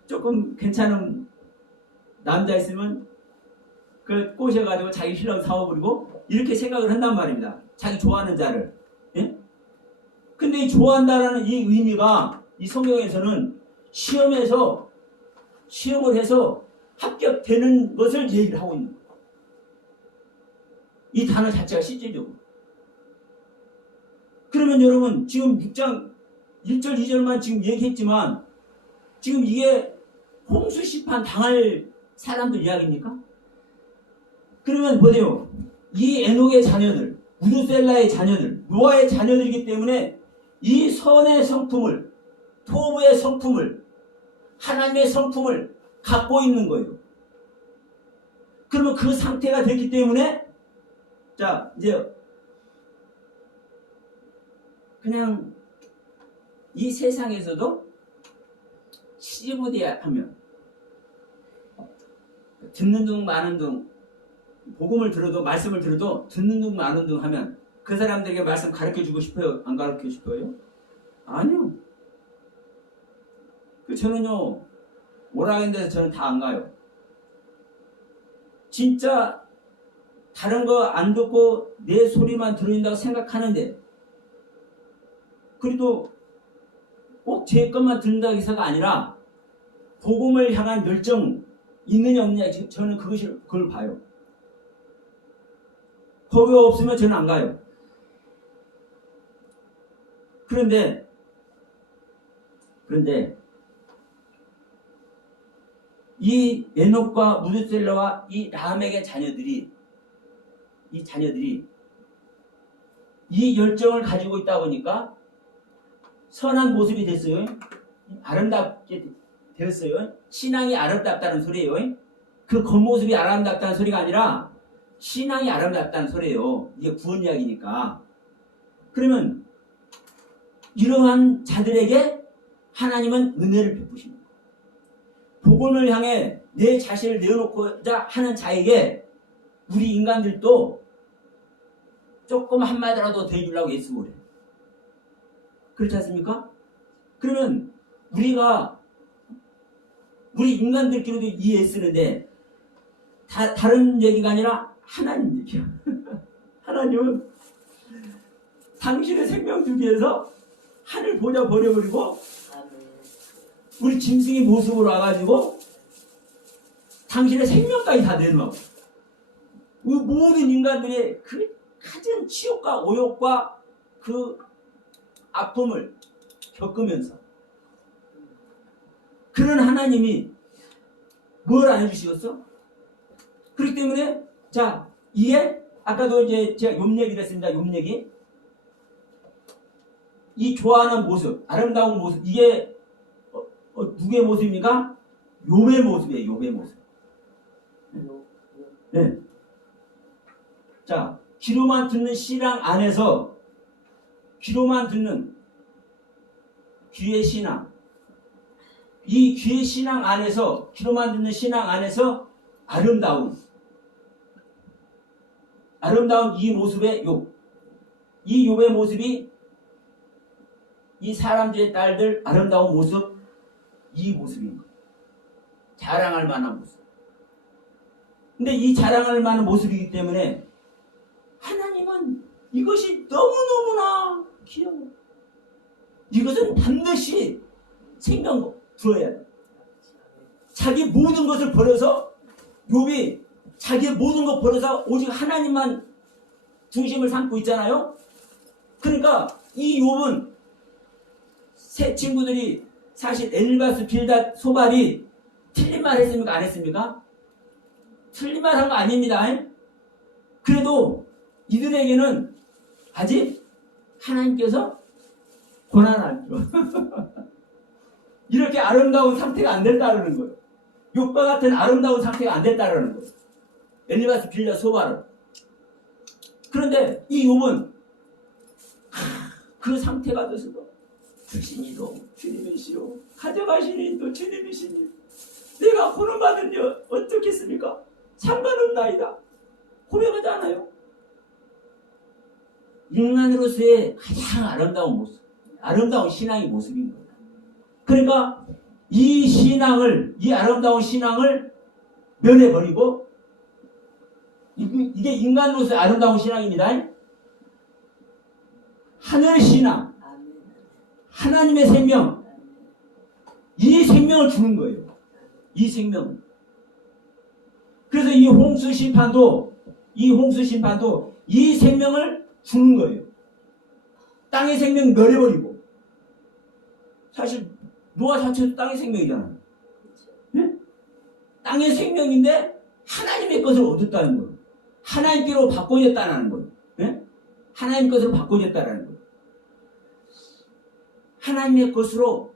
조금 괜찮은 남자 있으면 그 꼬셔가지고 자기 신랑 사와버리고 이렇게 생각을 한단 말입니다. 자기 좋아하는 자를. 예? 근데 이 좋아한다라는 이 의미가 이 성경에서는 시험을 해서 합격되는 것을 얘기를 하고 있는 거예요. 이 단어 자체가 실질적으로. 그러면 여러분 지금 6장 1절 2절만 지금 얘기했지만 지금 이게 홍수 심판 당할 사람들 이야기입니까? 그러면 보세요. 이 에녹의 자녀들, 우드셀라의 자녀들, 노아의 자녀들이기 때문에 이 선의 성품을, 토부의 성품을, 하나님의 성품을 갖고 있는 거예요. 그러면 그 상태가 됐기 때문에 자 이제 그냥 이 세상에서도 시집오대야 하면 듣는 둥 마는 둥 복음을 들어도 말씀을 들어도 듣는 둥 마는 둥 하면 그 사람들에게 말씀 가르쳐주고 싶어요? 안 가르쳐 싶어요? 아니요. 저는요 오락인 데서 저는 다 안 가요. 진짜 다른 거 안 듣고 내 소리만 들어준다고 생각하는데, 그래도 꼭 제 것만 듣는다고 해서가 아니라 복음을 향한 열정 있느냐 없느냐, 저는 그걸 봐요. 거기가 없으면 저는 안 가요. 그런데 이 에녹과 무드셀라와 이 람에게 자녀들이 이 열정을 가지고 있다 보니까 선한 모습이 됐어요. 아름답게 되었어요. 신앙이 아름답다는 소리예요. 그 겉모습이 아름답다는 소리가 아니라 신앙이 아름답다는 소리예요. 이게 구원 이야기니까. 그러면 이러한 자들에게 하나님은 은혜를 베푸십니다. 복음을 향해 내 자신을 내어놓고자 하는 자에게 우리 인간들도 조금 한마디라도 더 해주려고 애쓰고 그래요. 그렇지 않습니까? 그러면 우리 인간들끼리도 이 애쓰는데 다른 얘기가 아니라 하나님 얘기야. 하나님은 당신의 생명 주기 위해서 하늘 보좌 버려버리고 우리 짐승의 모습으로 와가지고 당신의 생명까지 다 내놓아. 그 모든 인간들의 그 가진 치욕과 오욕과 그 아픔을 겪으면서 그런 하나님이 뭘 안 해주시겠어? 그렇기 때문에 자, 이게 아까도 이제 제가 욥 얘기를 했습니다. 욥 얘기. 이 좋아하는 모습, 아름다운 모습, 이게 누구의 모습입니까? 욥의 모습이에요. 욥의 모습. 네. 자, 귀로만 듣는 신앙 안에서 귀로만 듣는 귀의 신앙, 이 귀의 신앙 안에서 귀로만 듣는 신앙 안에서 아름다운 이 모습의 욥, 이 욥의 모습이 이 사람들의 딸들 아름다운 모습, 이 모습인 거예요. 자랑할 만한 모습. 근데 이 자랑할 만한 모습이기 때문에 하나님은 이것이 너무너무나 귀여워. 이것은 반드시 생명 들어야 돼. 자기 모든 것을 버려서 욥이 자기의 모든 것 버려서 오직 하나님만 중심을 삼고 있잖아요. 그러니까 이 욥은 새 친구들이 사실 엘리바스, 빌닷, 소발이 틀린 말 했습니까? 안 했습니까? 틀린 말 한 거 아닙니다. 그래도 이들에게는 아직 하나님께서 고난을 줘. 이렇게 아름다운 상태가 안 됐다는 거예요. 욥과 같은 아름다운 상태가 안 됐다는 거예요. 엘리바스, 빌닷, 소발은. 그런데 이 욥은 그 상태가 돼서도 주신이도 주님이시오, 가져가시니 또 주님이시니 내가 고난받은 일 어떻겠습니까? 상관없나이다. 고백하지 않아요? 인간으로서의 가장 아름다운 모습, 아름다운 신앙의 모습인 거예요. 그러니까 이 아름다운 신앙을 면해버리고, 이게 인간으로서의 아름다운 신앙입니다. 하늘 신앙, 하나님의 생명, 이 생명을 주는 거예요. 이 생명을. 그래서 이 홍수 심판도 이 생명을 주는 거예요. 땅의 생명 멸해버리고. 사실 노아 자체도 땅의 생명이잖아요. 네? 땅의 생명인데 하나님의 것을 얻었다는 거예요. 하나님께로 바꿔졌다는 거예요. 네? 하나님 것으로 바꿔졌다는 거예요. 하나님의 것으로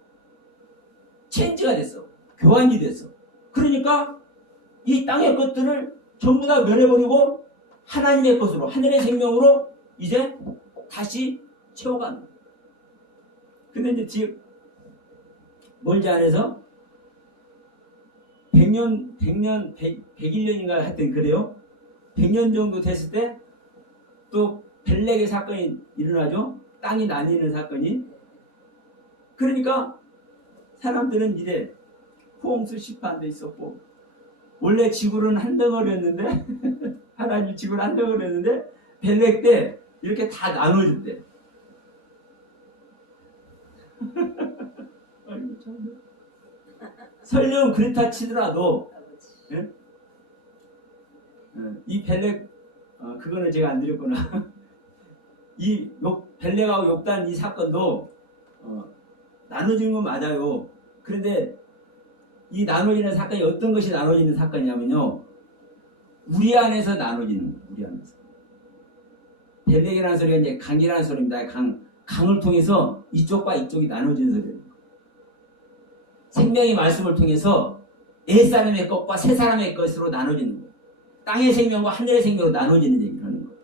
체인지가 됐어. 교환이 됐어. 그러니까 이 땅의 것들을 전부 다 멸해버리고 하나님의 것으로, 하늘의 생명으로 이제 다시 채워가는 거예요. 근데 이제 지금 멀지 않아서 100일년인가 하여튼 그래요. 100년 정도 됐을 때 또 벨렉의 사건이 일어나죠. 땅이 나뉘는 사건이. 그러니까 사람들은 이제 홍수 심판도 있었고 원래 지구는 한 덩어리였는데 하나님 지구는 한 덩어리였는데 벨렉 때 이렇게 다 나눠준대. 아이고 참. 설령 그렇다 치더라도 아버지. 예? 이 벨렉 그거는 제가 안 드렸구나. 이 벨렉하고 욕단 이 사건도 나눠주는 건 맞아요. 그런데 이 나눠지는 사건이 어떤 것이 나눠지는 사건이냐면요. 우리 안에서 나눠지는 거예요. 우리 안에서. 벨렉이라는 소리가 이제 강이라는 소리입니다. 강을 통해서 이쪽과 이쪽이 나눠지는 소리예요. 생명의 말씀을 통해서 옛사람의 것과 새사람의 것으로 나눠지는 거예요. 땅의 생명과 하늘의 생명으로 나눠지는 얘기를 하는 거예요.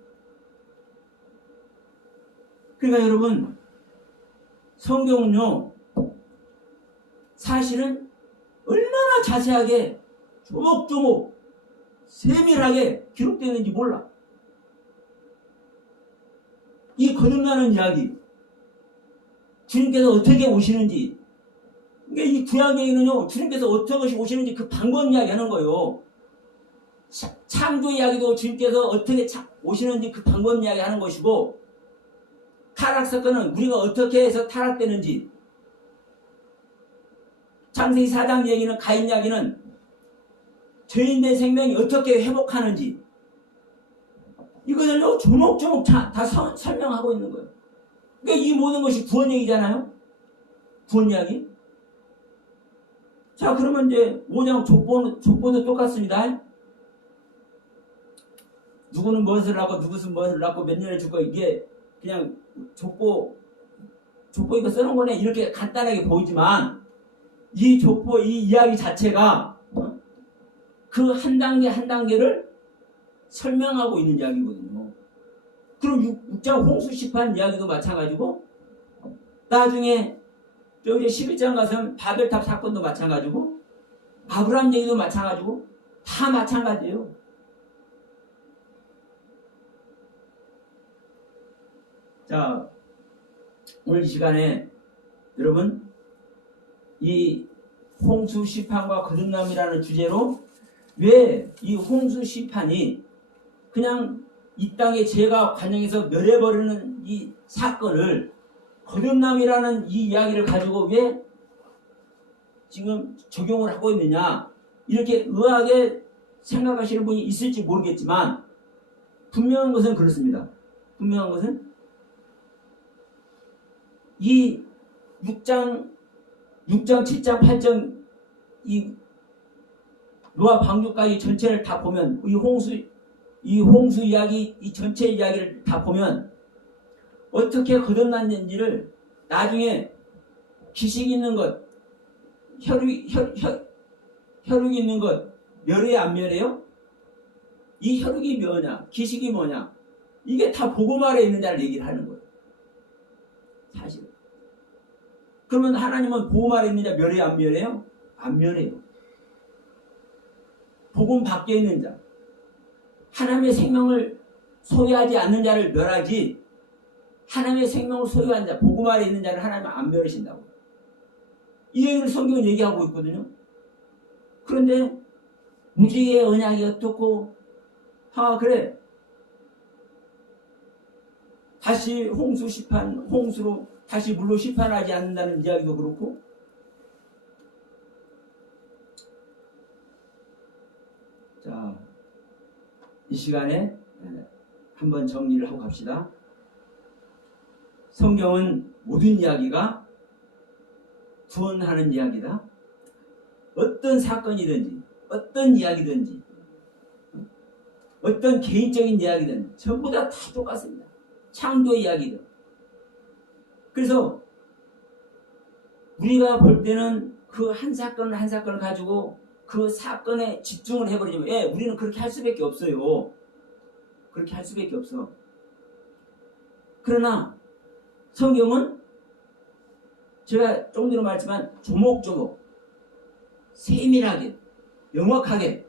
그러니까 여러분 성경은요 사실은 얼마나 자세하게 조목조목 세밀하게 기록되는지 몰라. 이 거듭나는 이야기 주님께서 어떻게 오시는지 그러니까 이 구약에는요 주님께서 어떻게 오시는지 그 방법 이야기 하는 거예요. 창조 이야기도 주님께서 어떻게 오시는지 그 방법 이야기 하는 것이고 타락 사건은 우리가 어떻게 해서 타락되는지 창세기 4장 얘기는 가인 이야기는 죄인된 생명이 어떻게 회복하는지 이것을요 조목조목 다 설명하고 있는 거예요. 그러니까 이 모든 것이 구원 얘기잖아요. 구원 이야기. 자 그러면 이제 5장 족보도 똑같습니다. 누구는 무엇을 하고 누구는 무엇을 낳고 몇 년에 죽고 이게 그냥 족보 이거 써놓은 거네 이렇게 간단하게 보이지만 이 족보 이 이야기 자체가 그 한 단계 한 단계를 설명하고 있는 이야기거든요. 그럼 6장 홍수 시판 이야기도 마찬가지고 나중에 저 이제 11장 가서 바벨탑 사건도 마찬가지고 아브라함 얘기도 마찬가지고 다 마찬가지예요. 자 오늘 이 시간에 여러분 이 홍수 심판과 거듭남이라는 주제로 왜 이 홍수 심판이 그냥 이 땅의 죄가 관영해서 멸해버리는 이 사건을 거듭남이라는 이 이야기를 가지고 왜 지금 적용을 하고 있느냐 이렇게 의아하게 생각하시는 분이 있을지 모르겠지만 분명한 것은 그렇습니다. 분명한 것은 이 6장, 7장, 8장 이 노아 방주까지 전체를 다 보면 이 홍수 이야기 이 전체 이야기를 다 보면 어떻게 거듭났는지를 나중에 기식이 있는 것 혈육이 있는 것 멸해야 안 멸해요? 이 혈육이 뭐냐 기식이 뭐냐 이게 다 복음 아래 있는 자를 얘기를 하는 거예요. 사실 그러면 하나님은 복음 아래 있는 자 멸해야 안 멸해요? 안 멸해요. 복음 밖에 있는 자 하나님의 생명을 소유하지 않는 자를 멸하지 하나님의 생명을 소유한 자 복음 아래 있는 자를 하나님은 안 멸하신다고 이 얘기를 성경은 얘기하고 있거든요. 그런데 무지개의 언약이 어떻고 그래 다시 홍수 심판 홍수로 다시 물로 심판하지 않는다는 이야기도 그렇고 자, 이 시간에 한번 정리를 하고 갑시다. 성경은 모든 이야기가 구원하는 이야기다. 어떤 사건이든지 어떤 이야기든지 어떤 개인적인 이야기든 전부 다 똑같습니다. 창조 이야기든. 그래서 우리가 볼 때는 그 한 사건 한 사건을 가지고 그 사건에 집중을 해버리면 우리는 그렇게 할 수밖에 없어요. 그렇게 할 수밖에 없어. 그러나 성경은 제가 조금 전에 말했지만 조목조목 세밀하게 명확하게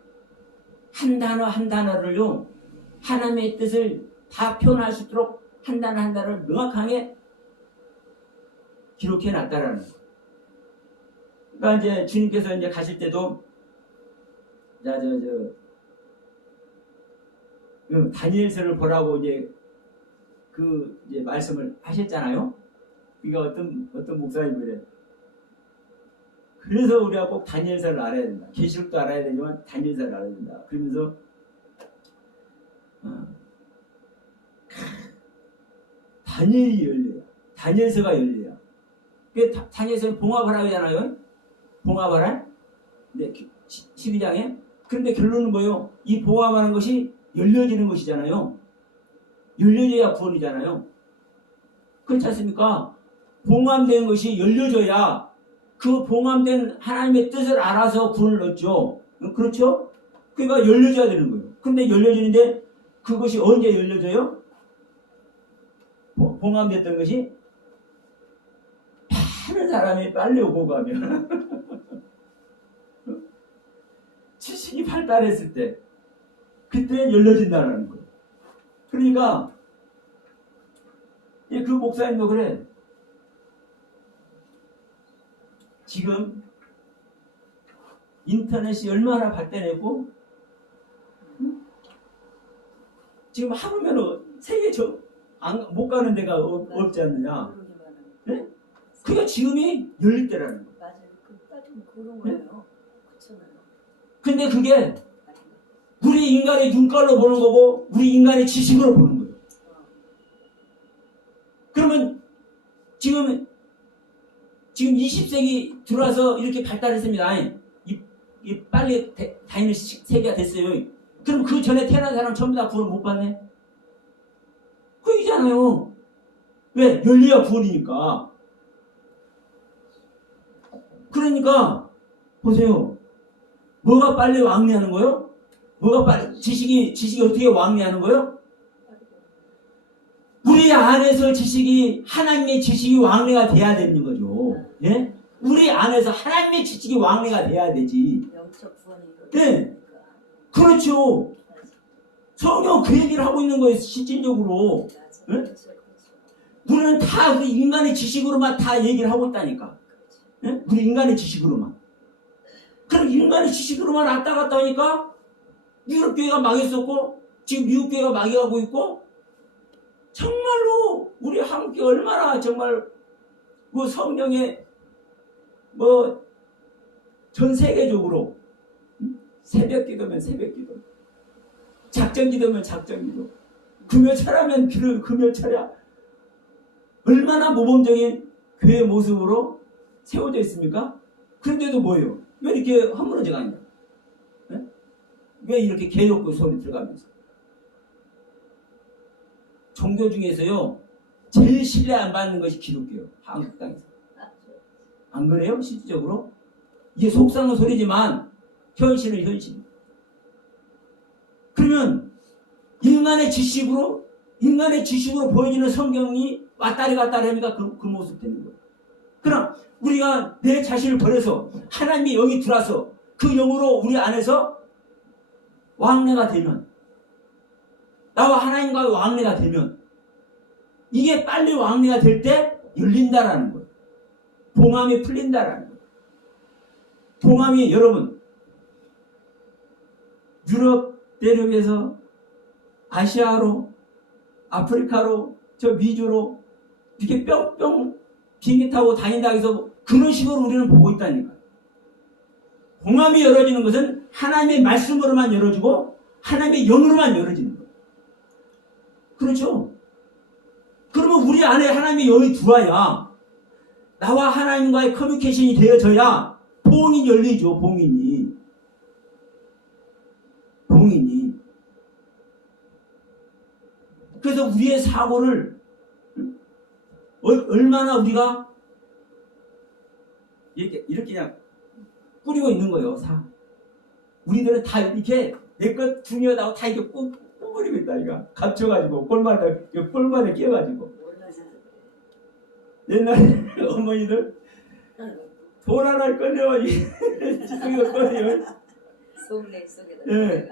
한 단어 한 단어를요 하나님의 뜻을 다 표현할 수 있도록 한 단어 한 단어를 명확하게 기록해 놨다라는 거예요. 그러니까 이제 주님께서 이제 가실 때도 다니엘서를 보라고 이제 이제 말씀을 하셨잖아요. 그러니까 어떤 목사님이 그래. 그래서 우리가 꼭 다니엘서를 알아야 된다. 계시록도 알아야 되지만 다니엘서를 알아야 된다. 그러면서 다니엘이 열려요. 다니엘서가 열려요. 다니엘서는 봉합하라 하잖아요. 봉합하라. 네, 12장에. 그런데 결론은 뭐예요? 이 봉합하는 것이 열려지는 것이잖아요. 열려져야 구원이잖아요. 그렇지 않습니까? 봉합된 것이 열려져야 그 봉합된 하나님의 뜻을 알아서 구원을 얻죠. 그렇죠? 그러니까 열려져야 되는 거예요. 그런데 열려지는데 그것이 언제 열려져요? 봉합됐던 것이 많은 사람이 빨리 오고 가면 지식이 발달했을 때 그때 열려진다는 거예요. 그러니까 그 목사님도 그래. 지금 인터넷이 얼마나 발달했고 지금 하루면 세계 못 가는 데가 없지 않느냐. 네? 그게 지금이 열릴 때라는 거예요. 맞아요. 따지면 그런 거예요. 그렇잖아요. 근데 그게 우리 인간의 눈깔로 보는 거고 우리 인간의 지식으로 보는 거예요. 그러면 지금 20세기 들어와서 이렇게 발달했습니다. 빨리 다니는 세계가 됐어요. 그럼 그 전에 태어난 사람 전부 다 구원 못 받네? 그 얘기잖아요. 왜? 열려야 구원이니까. 그러니까 보세요. 뭐가 빨리 왕래하는 거예요? 뭐가 빨리 지식이 어떻게 왕래하는 거예요? 우리 안에서 하나님의 지식이 왕래가 돼야 되는 거죠. 예? 우리 안에서 하나님의 지식이 왕래가 돼야 되지. 영적 구원이 네. 그렇죠. 성경 그 얘기를 하고 있는 거예요, 실질적으로. 예? 우리는 다 우리 인간의 지식으로만 다 얘기를 하고 있다니까. 예? 우리 인간의 지식으로만. 그럼 인간의 지식으로만 왔다 갔다 하니까 유럽 교회가 망했었고 지금 미국 교회가 망해가고 있고 정말로 우리 한국 교회 얼마나 정말 성령의 전 세계적으로 새벽 기도면 새벽 기도, 작전 기도면 작전 기도, 금요철하면 금요철야. 얼마나 모범적인 교회 모습으로 세워져 있습니까? 그런데도 뭐예요? 왜 이렇게 허물어져 가냐? 네? 왜 이렇게 개놓고 소리 들어가면서? 종교 중에서요, 제일 신뢰 안 받는 것이 기독교예요. 한국 땅에서. 안 그래요? 실질적으로? 이게 속상한 소리지만 현실은 현실. 그러면 인간의 지식으로 보여지는 성경이 왔다리 갔다리 하니까 그 모습 되는 거예요. 그럼 우리가 내 자신을 버려서 하나님의 영이 들어와서 그 영으로 우리 안에서 왕래가 되면, 나와 하나님과의 왕래가 되면, 이게 빨리 왕래가 될 때 열린다라는 거예요. 봉함이 풀린다라는 거예요. 봉함이, 여러분, 유럽 대륙에서 아시아로, 아프리카로, 저 미주로 이렇게 뿅뿅 비행기 타고 다닌다 해서 그런 식으로 우리는 보고 있다니까. 봉함이 열어지는 것은 하나님의 말씀으로만 열어지고 하나님의 영으로만 열어지는 거예요. 그렇죠? 그러면 우리 안에 하나님의 영이 들어와야, 나와 하나님과의 커뮤니케이션이 되어져야 봉인이 열리죠. 봉인이. 그래서 우리의 사고를 얼마나 우리가 이렇게 그냥 꾸리고 있는 거예요. 우리들은 다 이렇게 내 것 중요하다고 다 이렇게 꾸리고 있다. 이거 감춰가지고 꼴마다 끼어가지고. 옛날에 어머니들 돈 하나 꺼내와 지성이가 꺼내요. 속내 속에다. 예.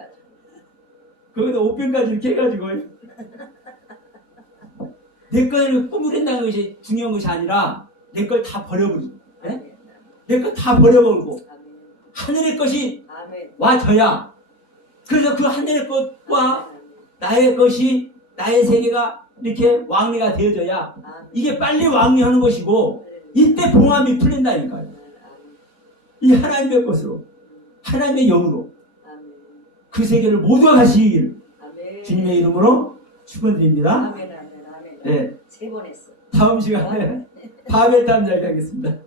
거기다 옷병까지 이렇게 해가지고 내 거를 꾸무린다는 것이 중요한 것이 아니라 내 걸 다 버려버리고, 내 걸 다 버려버리고 하늘의 것이 아멘. 와져야. 그래서 그 하늘의 것과 아멘. 나의 것이, 나의 세계가 이렇게 왕래가 되어져야 아멘. 이게 빨리 왕래하는 것이고, 이때 봉함이 풀린다니까요. 이 하나님의 것으로, 하나님의 영으로 아멘. 그 세계를 모두가 가시기를 아멘. 주님의 이름으로 축원드립니다. 아멘. 아멘. 아멘. 네, 3번 했어. 다음 시간에 바벨 탐 이야기하겠습니다.